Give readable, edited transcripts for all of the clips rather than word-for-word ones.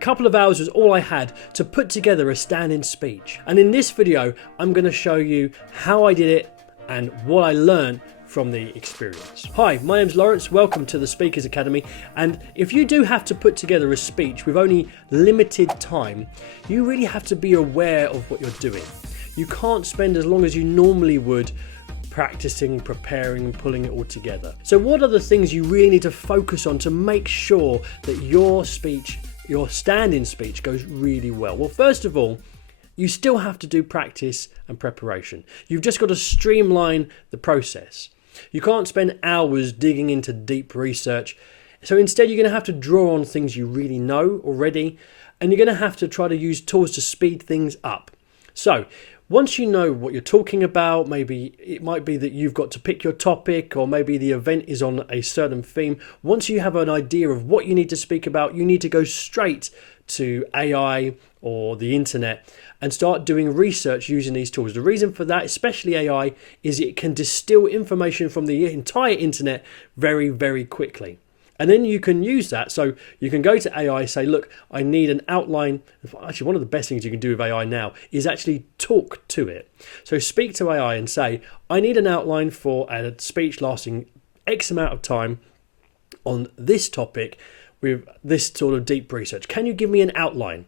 couple of hours was all I had to put together a stand-in speech. And in this video, I'm going to show you how I did it and what I learned from the experience. Hi, my name's Lawrence. Welcome to the Speakers Academy. And if you do have to put together a speech with only limited time, you really have to be aware of what you're doing. You can't spend as long as you normally would practicing, preparing and pulling it all together. So what are the things you really need to focus on to make sure that your speech, your stand-in speech, goes really well? Well, first of all, you still have to do practice and preparation. You've just got to streamline the process. You can't spend hours digging into deep research. So instead, you're going to have to draw on things you really know already, and you're going to have to try to use tools to speed things up. So once you know what you're talking about, maybe it might be that you've got to pick your topic, or maybe the event is on a certain theme. Once you have an idea of what you need to speak about, you need to go straight to AI or the internet and start doing research using these tools. The reason for that, especially AI, is it can distill information from the entire internet very, very quickly. And then you can use that. So you can go to AI, say, look, I need an outline. Actually, one of the best things you can do with AI now is actually talk to it. So speak to AI and say, I need an outline for a speech lasting X amount of time on this topic with this sort of deep research. Can you give me an outline?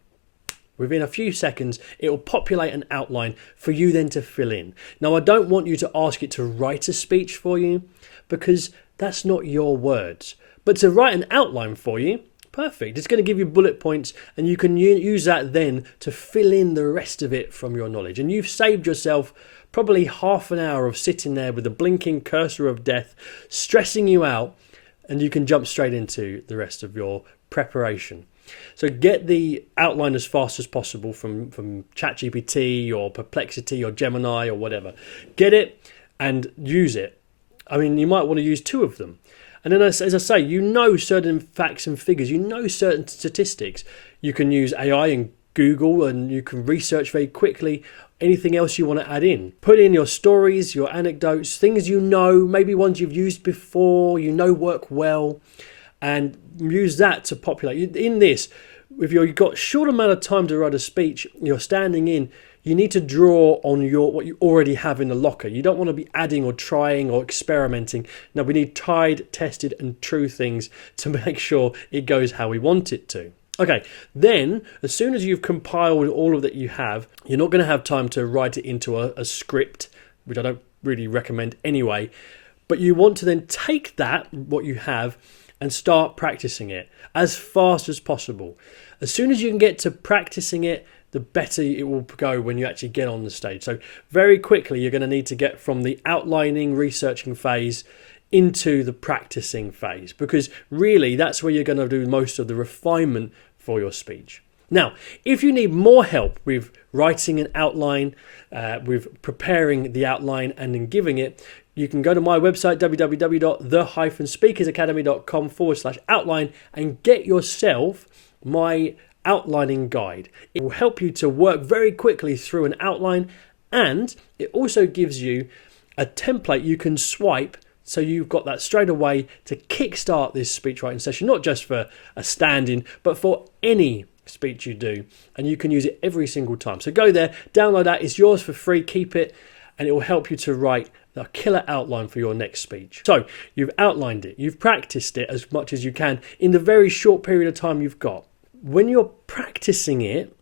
Within a few seconds, it will populate an outline for you then to fill in. Now, I don't want you to ask it to write a speech for you, because that's not your words. But to write an outline for you, perfect. It's going to give you bullet points, and you can use that then to fill in the rest of it from your knowledge. And you've saved yourself probably half an hour of sitting there with the blinking cursor of death, stressing you out, and you can jump straight into the rest of your preparation. So get the outline as fast as possible from ChatGPT or Perplexity or Gemini or whatever. Get it and use it. I mean, you might want to use two of them. And then, as I say, you know certain facts and figures, you know certain statistics. You can use AI and Google, and you can research very quickly anything else you want to add in. Put in your stories, your anecdotes, things you know, maybe ones you've used before, you know work well, and use that to populate. In this, if you've got a short amount of time to write a speech, you're standing in, you need to draw on what you already have in the locker. You don't want to be adding or trying or experimenting. No, we need tried, tested and true things to make sure it goes how we want it to. Okay, then as soon as you've compiled all of that you have, you're not going to have time to write it into a script, which I don't really recommend anyway. But you want to then take that, what you have, and start practicing it as fast as possible. As soon as you can get to practicing it, the better it will go when you actually get on the stage. So very quickly, you're going to need to get from the outlining, researching phase into the practicing phase, because really that's where you're going to do most of the refinement for your speech. Now, if you need more help with writing an outline, with preparing the outline and then giving it, you can go to my website, www.the-speakersacademy.com/outline, and get yourself my outlining guide. It will help you to work very quickly through an outline, and it also gives you a template you can swipe, so you've got that straight away to kickstart this speech writing session, not just for a stand-in, but for any speech you do, and you can use it every single time. So go there, download that, it's yours for free, keep it, and it will help you to write the killer outline for your next speech. So you've outlined it, you've practiced it as much as you can in the very short period of time you've got. When you're practicing it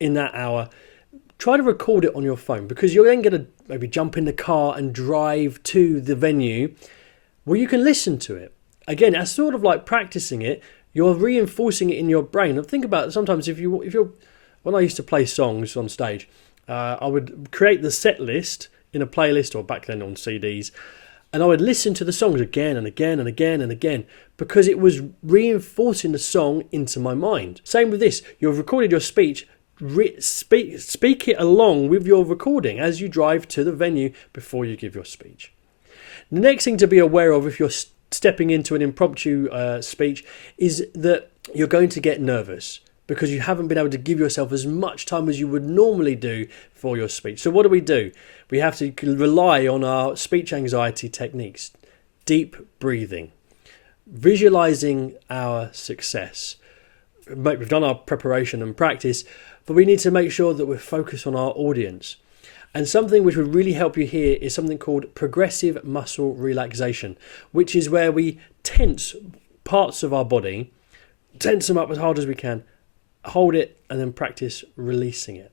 in that hour, try to record it on your phone, because you're then going to maybe jump in the car and drive to the venue where you can listen to it. Again, that's sort of like practicing it. You're reinforcing it in your brain. And think about it, sometimes if you're when I used to play songs on stage, I would create the set list in a playlist, or back then on CDs, and I would listen to the songs again and again and again and again, because it was reinforcing the song into my mind. Same with this. You've recorded your speech. Speak it along with your recording as you drive to the venue before you give your speech. The next thing to be aware of if you're stepping into an impromptu speech is that you're going to get nervous, because you haven't been able to give yourself as much time as you would normally do for your speech. So what do? We have to rely on our speech anxiety techniques. Deep breathing, visualizing our success, we've done our preparation and practice, but we need to make sure that we're focused on our audience. And something which would really help you here is something called progressive muscle relaxation, which is where we tense parts of our body, tense them up as hard as we can, hold it, and then practice releasing it.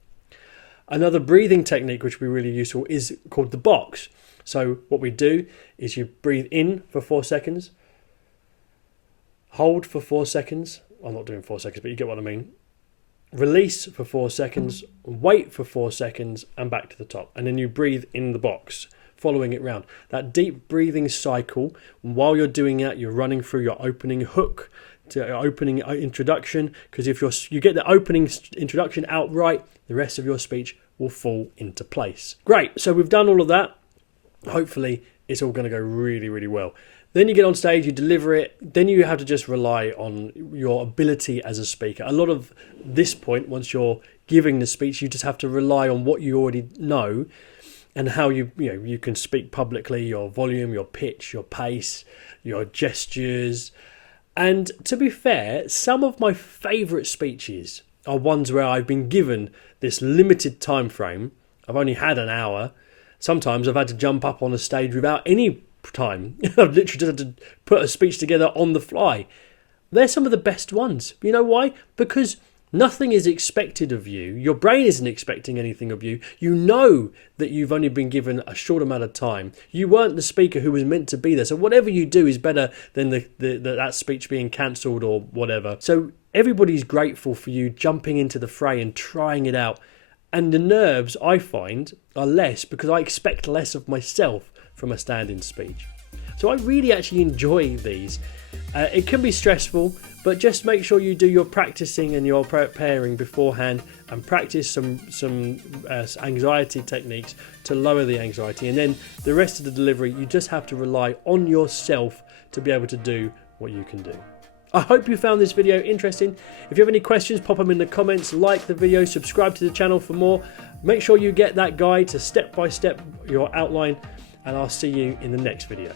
Another breathing technique which would be really useful is called the box. So what we do is you breathe in for 4 seconds, hold for 4 seconds. I'm not doing 4 seconds, but you get what I mean. Release for 4 seconds, wait for 4 seconds, and back to the top. And then you breathe in the box, following it round. That deep breathing cycle, while you're doing that, you're running through your opening hook to your opening introduction, because if you get the opening introduction out right, the rest of your speech will fall into place. Great, so we've done all of that. Hopefully it's all going to go really, really well. Then you get on stage, you deliver it, then you have to just rely on your ability as a speaker. A lot of this point, once you're giving the speech, you just have to rely on what you already know and how you can speak publicly, your volume, your pitch, your pace, your gestures. And to be fair, some of my favourite speeches are ones where I've been given this limited time frame. I've only had an hour. Sometimes I've had to jump up on a stage without any time. I've literally just had to put a speech together on the fly. They're some of the best ones. You know why? Because nothing is expected of you. Your brain isn't expecting anything of you. You know that you've only been given a short amount of time. You weren't the speaker who was meant to be there. So whatever you do is better than that speech being cancelled or whatever. So everybody's grateful for you jumping into the fray and trying it out. And the nerves, I find, are less because I expect less of myself from a stand-in speech. So I really actually enjoy these. It can be stressful, but just make sure you do your practicing and your preparing beforehand and practice some anxiety techniques to lower the anxiety. And then the rest of the delivery, you just have to rely on yourself to be able to do what you can do. I hope you found this video interesting. If you have any questions, pop them in the comments, like the video, subscribe to the channel for more. Make sure you get that guide to step by step your outline, and I'll see you in the next video.